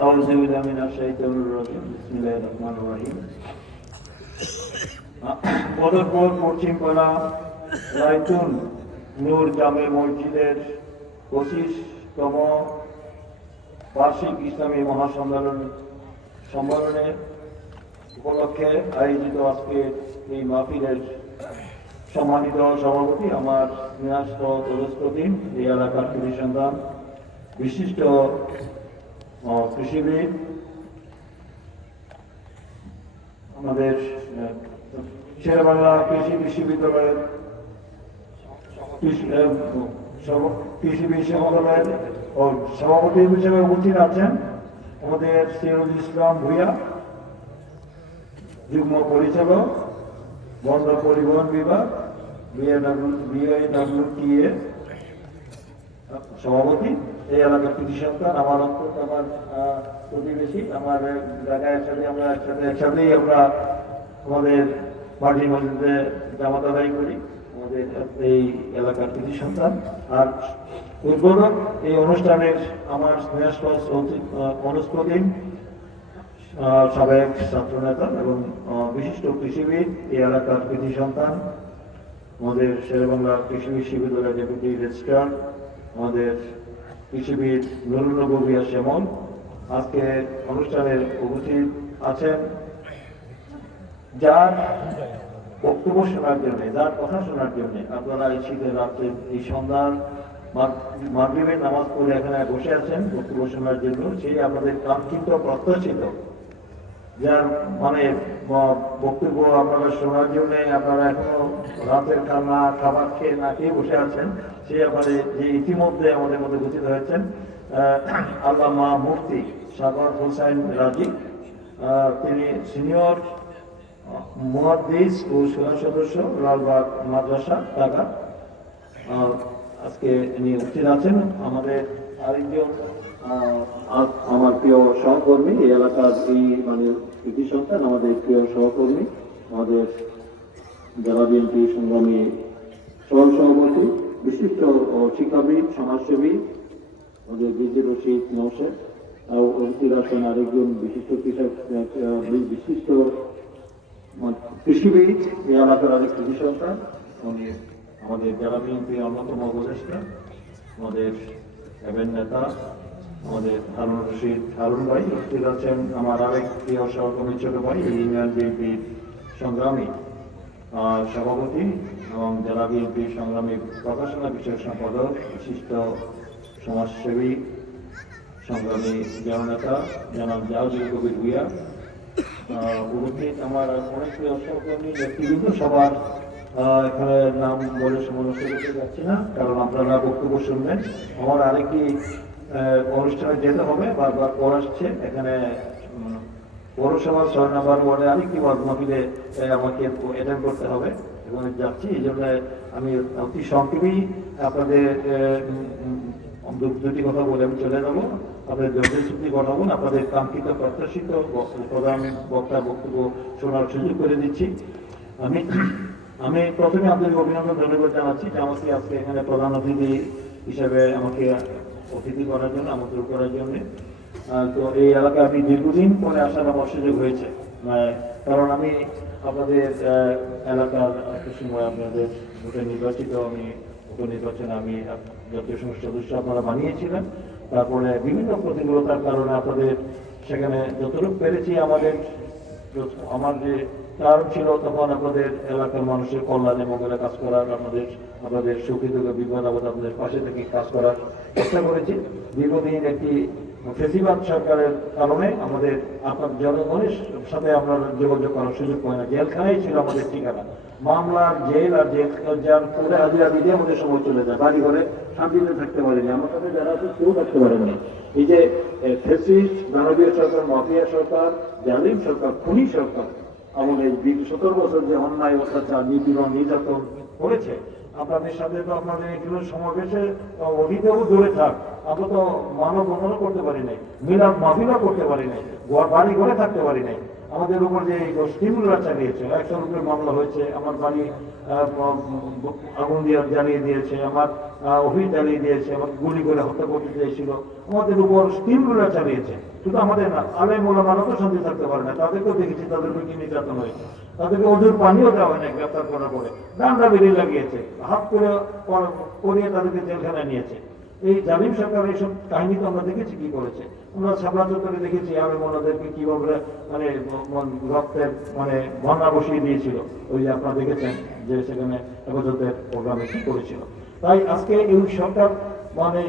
أعوذ بالله من الشيطان الرجيم بسم الله الرحمن الرحيم বদরপুর পশ্চিমপাড়া রায়তুন নূর জামে মসজিদের পঁচিশতম বার্ষিক ইসলামী মহাসম্মেলন সম্মেলনে উপলক্ষে আয়োজিত আজকে এই মাহফিলের সম্মানিত সভাপতি আমার নিরাস্ত তরস্কদিন এই এলাকার কৃষি সন্তান বিশিষ্ট আহ, কৃষিবিদ আমাদের শেরে বাংলা কৃষি বিশ্ববিদ্যালয়ের কৃষি বিশ্ববিদ্যালয়ের ও সভাপতি হিসেবে উপস্থিত আছেন আমাদের সিরুল ইসলাম ভুইয়া যুগ্ম পরিচালক বন্ধ পরিবহন বিভাগ বিএডব্লিউ বিআইডব্লিউটি এর সভাপতি। এই এলাকার কৃষি সন্তান আমার অন্তত আমার প্রতিবেশী আমার জায়গায় একসাথে আমরা একসাথে একসাথেই আমরা আমাদের পার্টি মসজিদে জামাত আদায় করি আমাদের এই এলাকার কৃষি সন্তান আর উদ্বোধক এই অনুষ্ঠানের আমার স্নেহ অনুষ্পতিম আহ, সাবেক ছাত্র নেতা এবং বিশিষ্ট কৃষিবিদ এই এলাকার কৃষি সন্তান আমাদের শেরবাংলা কৃষি বিশ্ববিদ্যালয়ের ডেপুটি রেজিস্ট্রার আমাদের কৃষিবিদ নুরুল নবিয়া সেমন আজকে অনুষ্ঠানের উপস্থিত আছেন, যার বক্তব্য শোনার জন্য, যার কথা শোনার জন্য আপনারা এই শীতের রাত্রে এই সন্ধ্যার মাগরিবের নামাজ পড়ে এখানে বসে আছেন, বক্তব্য শোনার জন্য। সেই আমাদের কাঙ্ক্ষিত, প্রত্যাশিত যার মানে বক্তব্য আপনারা শোনার জন্য আপনারা এখনও রাতের খানা খাবার খেয়ে না খেয়ে বসে আছেন। সে আপনাদের যে ইতিমধ্যে আমাদের মধ্যে উপস্থিত হয়েছেন আহ, আল্লামা মুফতি সাগর হোসাইন রাজি। তিনি সিনিয়র মুহাদ্দিস ও সেনা সদস্য লালবাগ মাদ্রাসা ঢাকা। আজকে ইনি উপস্থিত আছেন। আমাদের আরেকজন আমার প্রিয় সহকর্মী এই এলাকার এই মানে কৃতি সন্তান, আমাদের প্রিয় সহকর্মী, আমাদের জেলা বিএনপি সংগ্রামী সহ সভাপতি বিশিষ্ট শিক্ষাবিদ, সমাজসেবী, আমাদের বিজি রশিদ নৌসেদ আর উপস্থিত আছেন আরেকজন বিশিষ্ট কৃষক বিশিষ্ট কৃষিবিদ এই এলাকার আরেক কৃষি সন্তান, উনি আমাদের জেলা বিএনপির অন্যতম উপদেষ্টা, আমাদের নেতা আমাদের হারুন রশিদ হারুন ভাই আছেন আমার আরেক প্রিয় সহকর্মী ছোট ভাই ইউনিয়ন বিএনপির সংগ্রামী সভাপতি এবং জেলা বিএনপির সংগ্রামী প্রকাশনা বিষয়ক সম্পাদক, বিশিষ্ট সমাজসেবী, সংগ্রামী জননেতা, জনাব জাহাজুল কবির ভুইয়া। উপস্থিত আমার অনেক সহকর্মী, ব্যক্তিবৃন্দ, সবার এখানে নাম বলে সমস্ত করতে যাচ্ছি না, কারণ আপনারা বক্তব্য শুনবেন। আমার আরেকটি অনুষ্ঠানে যেতে হবে বারবার পর আসছে। এখানে পৌরসভার ছয় নম্বর ওয়ার্ডে আরেকটি ওয়ার্ড মাহফিলে আহ, আমাকে অ্যাটেন্ড করতে হবে এবং যাচ্ছি। এই জন্য আমি অতি সংক্ষেপেই আপনাদের দুটি কথা বলে আমি চলে যাব। আপনাদের জটিল চুক্তি ঘটাবো আপনাদের কাঙ্ক্ষিত প্রত্যাশিত প্রধান বক্তা বক্তব্য শোনার সুযোগ করে দিচ্ছি। আমি আমি প্রথমে আপনাদের অভিনন্দন ধন্যবাদ জানাচ্ছি যে আমাকে আজকে এখানে প্রধান অতিথি হিসেবে আমাকে অতিথি করার জন্য, আমন্ত্রণ করার জন্য। তো এই এলাকায় আমি দীর্ঘদিন পরে আসার আমার সুযোগ হয়েছে। কারণ আমি আপনাদের এলাকার একটা সময় আপনাদের ভোটে নির্বাচিত আমি, উপনির্বাচনে আমি জাতীয় সংসদ সদস্য আপনারা বানিয়েছিলেন। তারপরে বিভিন্ন প্রতিকূলতার কারণে আপনাদের সেখানে যতটুকু পেরেছি আমাদের আমার যে কারণ ছিল, তখন আপনাদের এলাকার মানুষের কল্যাণে মঙ্গলে কাজ করার আপনাদের আপনাদের সুখী দুঃখে বিপদ আপদ আপনাদের পাশে থেকে কাজ করার চেষ্টা করেছি। দীর্ঘদিন একটি ফেসিবাদ সরকারের কারণে আমাদের আপনার জনগণের সাথে আমরা যোগাযোগ করার সুযোগ পাই না। জেলখানাই ছিল আমাদের ঠিকানা। মামলার জেল আর জেল যার পরে হাজিরা দিতে আমাদের সময় চলে যায়। বাড়ি ঘরে শান্তিতে থাকতে পারিনি। আমার সাথে যারা আছে কেউ থাকতে পারেনি। এই যে ফেসিস্ট দানবীয় সরকার, মাফিয়া সরকার, জালিম সরকার, খুনি সরকার, আমাদের সতেরো বছর যে অন্যায়, অত্যাচার, নিপীড়ন, নির্যাতন করেছে আপনাদের সাথে তো আপনাদের এগুলো সমাবেশে অতীতেও দূরে থাক। আমরা তো মানব বন্ধনও করতে পারি নাই, মিলাদ মাহফিলও করতে পারি নাই বাড়ি ঘরে থাকতে পারি নাই। আমাদের উপর যে স্টিমুলার চালিয়েছে একশো উপরে মামলা হয়েছে, আমার বাড়ি আগুন দিয়ে জ্বালিয়ে দিয়েছে, আমার অফিস জ্বালিয়ে দিয়েছে, আমার গুলি করে হত্যা করতে চেয়েছিল। আমাদের উপর স্টিমুলার চালিয়েছে শুধু আমাদের না আলে মোলা মানুষও শান্তি থাকতে পারে না। তাদেরকেও দেখেছি তাদের উপর কি নির্যাতন হয়েছে। তাদেরকে ওজোর পানিও দেওয়া হয় না গ্রেপ্তার করার পরে। ডান্ডা বেরিয়ে লাগিয়েছে, হাত করে পরিয়ে তাদেরকে জেলখানায় নিয়েছে। এই জালিম সরকার এইসব কাহিনী তো আমরা দেখেছি কি করেছে। আমরা ছাপড়া চত্বরে দেখেছি আমি ওনাদেরকে কীভাবে মানে রক্তের মানে বন্যা বসিয়ে দিয়েছিল। ওই যে আপনারা দেখেছেন যে সেখানে হেফাজতের প্রোগ্রামে করেছিল। তাই আজকে এই সরকার মানে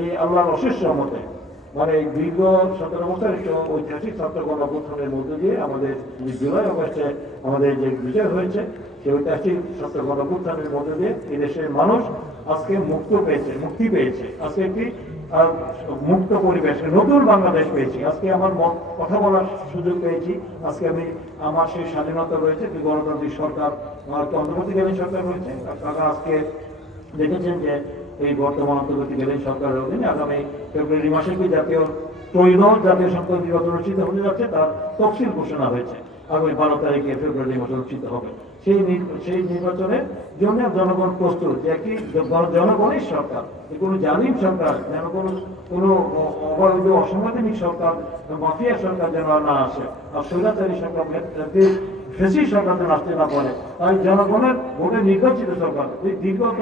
এই আল্লাহর অশেষ মতে মানে এই দীর্ঘ সতেরো বছর একটা ঐতিহাসিক ছাত্র গণঅভ্যুত্থানের মধ্যে দিয়ে আমাদের যে জুলাই অগস্টে আমাদের যে বিজয় হয়েছে, সেই ঐতিহাসিক ছাত্র গণঅভ্যুত্থানের মধ্যে দিয়ে এই দেশের মানুষ আজকে মুক্ত পেয়েছে, মুক্তি পেয়েছে। আজকে একটি মুক্ত পরিবেশ, নতুন বাংলাদেশ পেয়েছি। আজকে আমার কথা বলার সুযোগ পেয়েছি। আজকে আমি আমার সেই স্বাধীনতা রয়েছে যে গণতান্ত্রিক সরকার, আমার অন্তর্বর্তীকালীন সরকার রয়েছে। আপনারা আজকে দেখেছেন যে এই বর্তমান অন্তর্বর্তীকালীন সরকারের অধীনে। আগামী ফেব্রুয়ারি মাসে কি জাতীয় ত্রয়োদশ জাতীয় সংসদ নির্বাচন অনুষ্ঠিত হতে যাচ্ছে, তার তফসিল ঘোষণা হয়েছে। আগামী বারো তারিখে ফেব্রুয়ারি মাসে অনুষ্ঠিত হবে। সেই সেই নির্বাচনের জন্য জনগণ প্রস্তুত, যে একটি জনগণের সরকার কোনো জালিম সরকার, যেন কোনো কোনো অবৈধ, অসাংবিধানিক সরকার, মাফিয়া সরকার যেন না আসে। আর স্বৈরাচারী সরকার ফেসি সরকার যেন আসতে না পারে, তাই জনগণের ভোটে নির্বাচিত সরকার, এই বিগত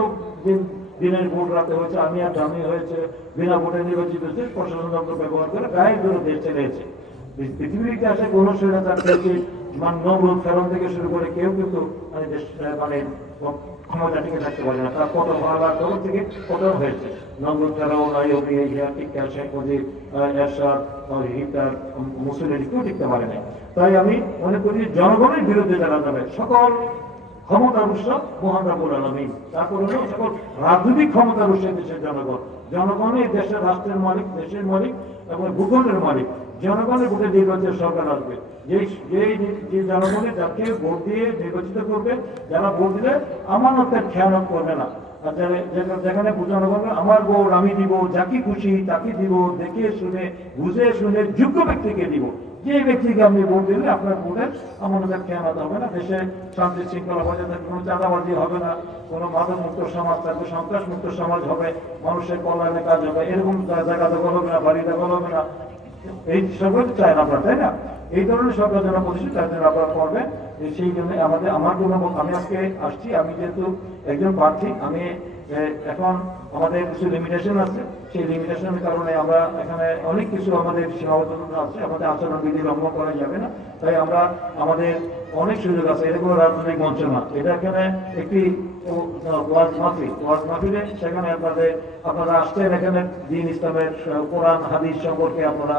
দিনের ভোট রাতে হয়েছে, আমি আর জানি হয়েছে, বিনা ভোটে নির্বাচিত হয়েছে, প্রশাসন যন্ত্র ব্যবহার করে গায়ের জন্য দেশ ছেড়েছে পৃথিবীর ইতিহাসে কোনো ফেরন থেকে শুরু করে কেউ কিন্তু দেশ মানে ক্ষমতা টিকে থাকতে পারে না। তরফ থেকে হয়েছে। এরশাদ মুসলিম কেউ টিকতে পারে না তাই আমি মনে করি জনগণের বিরুদ্ধে যারা যাবে সকল ক্ষমতার উৎস মহান রাবুল আলমী তারপর হলো সকল রাজনৈতিক ক্ষমতার উৎস দেশের জনগণ জনগণ এই দেশের রাষ্ট্রের মালিক, দেশের মালিক এবং ভূখণ্ডের মালিক, জনগণের ভোটে নির্বাচিত সরকার আসবে। যে যে যে জনগণের যাকে ভোট দিয়ে নির্বাচিত করবে, যারা ভোট দিলে আমানতের খেয়ানত করবে না। আর যেখানে- যেখানে জনগণ আমার ভোট আমি দিব, যাকে খুশি তাকে দিব, দেখে শুনে, বুঝে শুনে যোগ্য ব্যক্তিকে দিব। যে ব্যক্তিকে আপনি ভোট দিলে আপনার ভোটের আমাদের খেয়ানত হবে না। দেশে শান্তি শৃঙ্খলা বজায় থাকবে, কোনো চাঁদাবাজি হবে না। কোনো মুক্ত সমাজ থাকবে সন্ত্রাস মুক্ত সমাজ হবে, মানুষের কল্যাণে কাজ হবে। এরকম জায়গা দখল হবে না, বাড়ি দখল হবে না। এই তো চায় না আপনার, তাই না? এই ধরনের সরকার যারা প্রতিষ্ঠিত, তার জন্য আপনারা করবেন সেই জন্য আমাদের আমার জন্য আমি আজকে আসছি, আমি যেহেতু একজন প্রার্থী, আমি এখন আমাদের কিছু লিমিটেশন আছে। সেই লিমিটেশনের কারণে আমরা এখানে অনেক কিছু আমাদের সীমাবদ্ধতা আছে, আমাদের আচরণ বিধি লঙ্ঘন করা যাবে না। তাই আমরা আমাদের অনেক সুযোগ আছে এটা কোনো রাজনৈতিক মঞ্চ না। এটা এখানে একটি ওয়াজ মাহফিল। ওয়াজ মাহফিলে সেখানে আপনাদের, আপনারা আসছেন এখানে দিন ইসলামের কোরআন, হাদিস সম্পর্কে আপনারা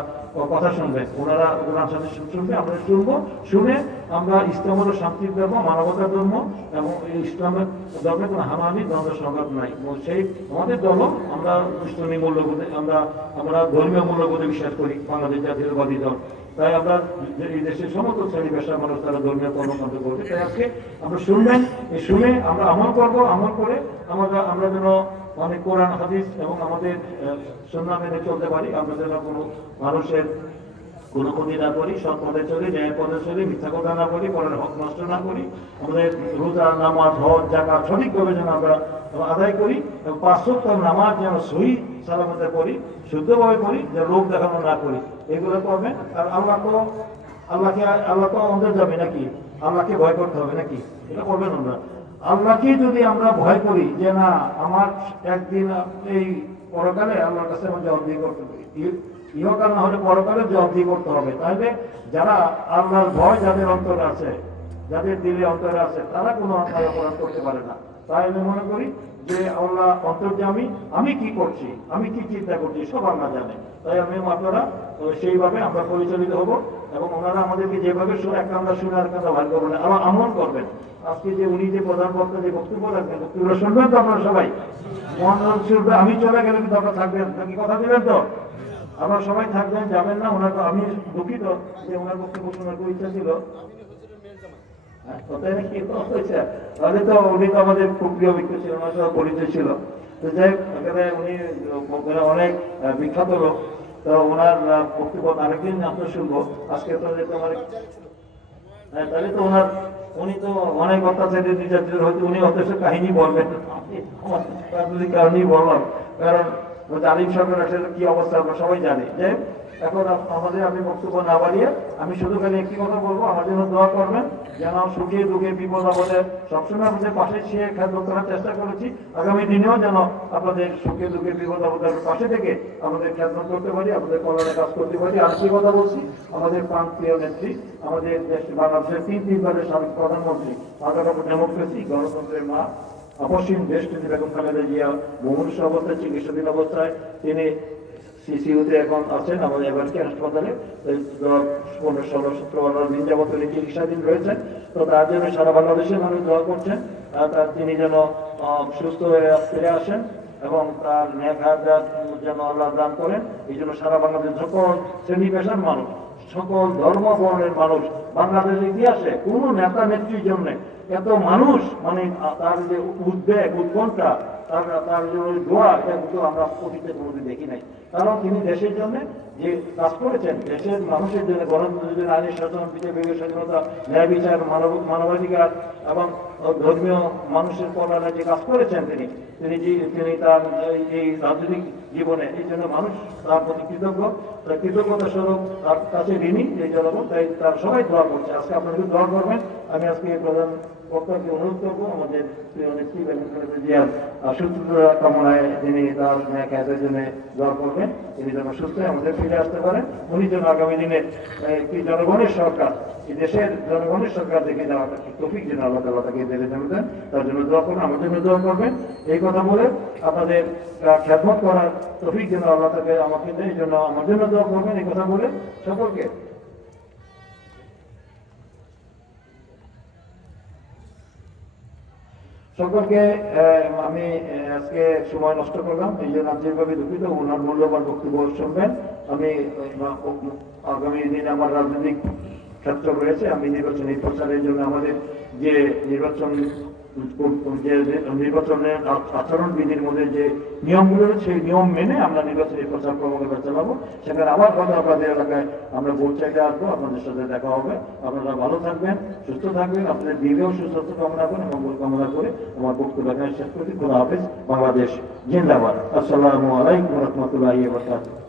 কথা শুনবেন ওনারা কোরআন হাদিস শুনবে, আমরা শুনব, শুনে আমরা ইসলাম হলো শান্তির ধর্ম, মানবতার ধর্ম, এবং ইসলামের ধর্মে কোনো হানাহানি দ্বন্দ্ব সংঘাত নাই। সেই আমাদের দল আমরা ইসলামী মূল্যবোধে, আমরা আমরা ধর্মীয় মূল্যবোধে বিশ্বাস করি, বাংলাদেশ জাতীয়তাবাদী দল। তাই আমরা এই দেশের সমস্ত শ্রেণি পেশার মানুষ, তারা ধর্মীয় কর্মকাণ্ড করবে। তাই আজকে আমরা শুনবেন শুনে আমরা আমল করব, আমল করে আমরা আমরা যেন অনেক কোরআন, হাদিস এবং আমাদের সন্না মেনে চলতে পারি। আমরা যেন কোনো মানুষের কোনো ক্ষতি না করি, সৎ পথে চলি, ন্যায় পথে চলি, মিথ্যা কথা না করি পরের হক নষ্ট না করি। আমাদের রোজা, নামাজ, হজ জাকাত সঠিকভাবে যেন আমরা আদায় করি এবং পাঁচ নামাজ যেন সহি সালামতে করি শুদ্ধভাবে করি যে রোগ দেখানো না করি। এগুলো করবেন। আর আল্লাহ তো, আল্লাহকে, আল্লাহ তো আমাদের যাবে নাকি? আল্লাহকে ভয় করতে হবে নাকি? এটা করবেন আমরা। আল্লাহকে যদি আমরা ভয় করি যে না, আমার একদিন এই পরকালে আল্লাহর কাছে আমার জবাব দিয়ে করতে হবে। ইহকাল না হলে পরকালে জবাব দিয়ে করতে হবে। তাহলে যারা আল্লাহর ভয় যাদের অন্তরে আছে, যাদের দিলে অন্তরে আছে, তারা কোনো অন্যায় অপরাধ করতে পারে না। তাই আমি মনে করি যে আল্লাহ অন্তর্যামী আমি আমি কি করছি, আমি কি চিন্তা করছি, সব আল্লাহ জানে। তাই আমি আপনারা সেইভাবে আমরা পরিচালিত হব এবং ওনারা আমাদেরকে যেভাবে শুনে একটা আমরা শুনে আর কথা ভালো করবেন আবার আমল করবেন। আজকে যে উনি যে প্রধান বক্তা যে বক্তব্য রাখবেন বক্তব্য শুনবেন তো আপনারা সবাই? মহান শুনবে আমি চলে গেলে কিন্তু আপনারা থাকবেন নাকি কথা দিবেন তো? আপনারা সবাই থাকবেন যাবেন না ওনার আমি দুঃখিত যে ওনার বক্তব্য শোনার খুব ইচ্ছা ছিল। হ্যাঁ? তাহলে তো উনি তো আমাদের খুব প্রিয় ব্যক্তি ছিল ওনার সাথে পরিচয় ছিল। তো যাই এখানে উনি অনেক বিখ্যাত লোক। তো ওনার বক্তব্য আরেকদিন আমরা শুনব। আজকে তো যেহেতু আমার হ্যাঁ, তাহলে তো ওনার উনি তো অনেক অত্যাচারের নির্যাতনের হয়তো উনি অথচ কাহিনী বলবেন। কারণেই বললাম, কারণ জালিম সরকার কি অবস্থা, আমরা সবাই জানি যে এখন আমাদের আমি বক্তব্য না বাড়িয়ে আমি শুধু খালি একটি কথা বলব আমার জন্য দোয়া করবেন যেন সুখে দুঃখে বিপদ আপদে সবসময় আমাদের পাশে সে খেয়াল করার চেষ্টা করেছি। আগামী দিনেও যেন আপনাদের সুখে দুঃখে বিপদ আপদের পাশে থেকে আমাদের খেয়াল করতে পারি, আমাদের কল্যাণে কাজ করতে পারি। আর কি কথা বলছি, আমাদের প্রান্তীয় নেত্রী, আমাদের দেশ বাংলাদেশের তিন তিনবারের সাবেক প্রধানমন্ত্রী আগাম ডেমোক্রেসি গণতন্ত্রের মা, অপসীম দেশ তিনি বেগম খালেদা জিয়া, মুমূর্ষ অবস্থায়, চিকিৎসাধীন অবস্থায়, তিনি সিসিউতে এখন আছেন আমাদের এবারকে হাসপাতালে। পনেরো, ষোলো, সতেরো আঠারো দিন যাবত চিকিৎসাধীন রয়েছেন। তো তার জন্য সারা বাংলাদেশের মানুষ দোয়া করছেন। তার তিনি যেন সুস্থ হয়ে ফিরে আসেন এবং তার ন্যাক যেন আল্লাহ দান করেন। এই জন্য সারা বাংলাদেশ সকল শ্রেণি পেশার মানুষ, সকল ধর্ম মানুষ বাংলাদেশের ইতিহাসে কোন নেতা নেত্রীর জন্য এত মানুষ মানে তার যে উদ্বেগ উৎকণ্ঠা তার তার যে দোয়া এটা কিন্তু আমরা অতীতে কোনোদিন দেখি নাই। কারণ তিনি দেশের জন্য যে কাজ করেছেন, দেশের মানুষের জন্য গণতন্ত্রের জন্য আইনের শাসন বিচার স্বাধীনতা, ন্যায় বিচার, মানব মানবাধিকার এবং ধর্মীয় মানুষের কল্যাণে যে কাজ করেছেন তিনি তিনি যে- তিনি তার এই- রাজনৈতিক জীবনে, এই জন্য মানুষ তার প্রতি কৃতজ্ঞ। তার কৃতজ্ঞতা স্বরূপ তার কাছে ঋণী, এই জনগণ তাই তার সবাই দোয়া করছে। আজকে আপনারা দোয়া করবেন। আমি আজকে প্রধান বক্তাকে অনুরোধ করব, আমাদের প্রিয় নেত্রী জিয়ার সুস্থতা কামনায় তিনি তার কাজের জন্য দোয়া করবেন, তিনি যেন সুস্থ আমাদের ফিরে আসতে পারেন। উনি যেন আগামী দিনে একটি জনগণের সরকার, এই দেশের জনগণের সরকার দেখে যাওয়া টপিক যেন আল্লাহ তালা তাকে তার জন্য দোয়া করবেন, আমার জন্য দোয়া করবেন। এই কথা বলে আপনাদের খেদমত করার টপিক যেন আল্লাহ তাকে আমাকে দেয় এই জন্য আমার জন্য দোয়া করবেন। এই কথা বলে সকলকে সকলকে আমি আজকে সময় নষ্ট করলাম, এই জন্য আন্তরিকভাবে দুঃখিত, ওনার মূল্যবান বক্তব্য শুনবেন। আমি আগামী দিনে আমার রাজনৈতিক ক্ষেত্র রয়েছে, আমি নির্বাচনী প্রচারের জন্য আমাদের যে নির্বাচন আ- আচরণ বিধির মধ্যে যে নিয়মগুলো সেই নিয়ম মেনে আমরা নির্বাচনী প্রচার কর্মকাণ্ড চালাবো সেখানে আবার কথা আপনাদের এলাকায় আমরা ভোট চাইতে আসব, আপনাদের সাথে দেখা হবে। আপনারা ভালো থাকবেন, সুস্থ থাকবেন, আপনাদের দীর্ঘ সুস্থতা কামনা করে, মঙ্গল কামনা করে আমার বক্তব্য এখানে শেষ করছি। খোদা হাফেজ, বাংলাদেশ জিন্দাবাদ। আসসালামু আলাইকুম রহমতুল্লাহ বরকাত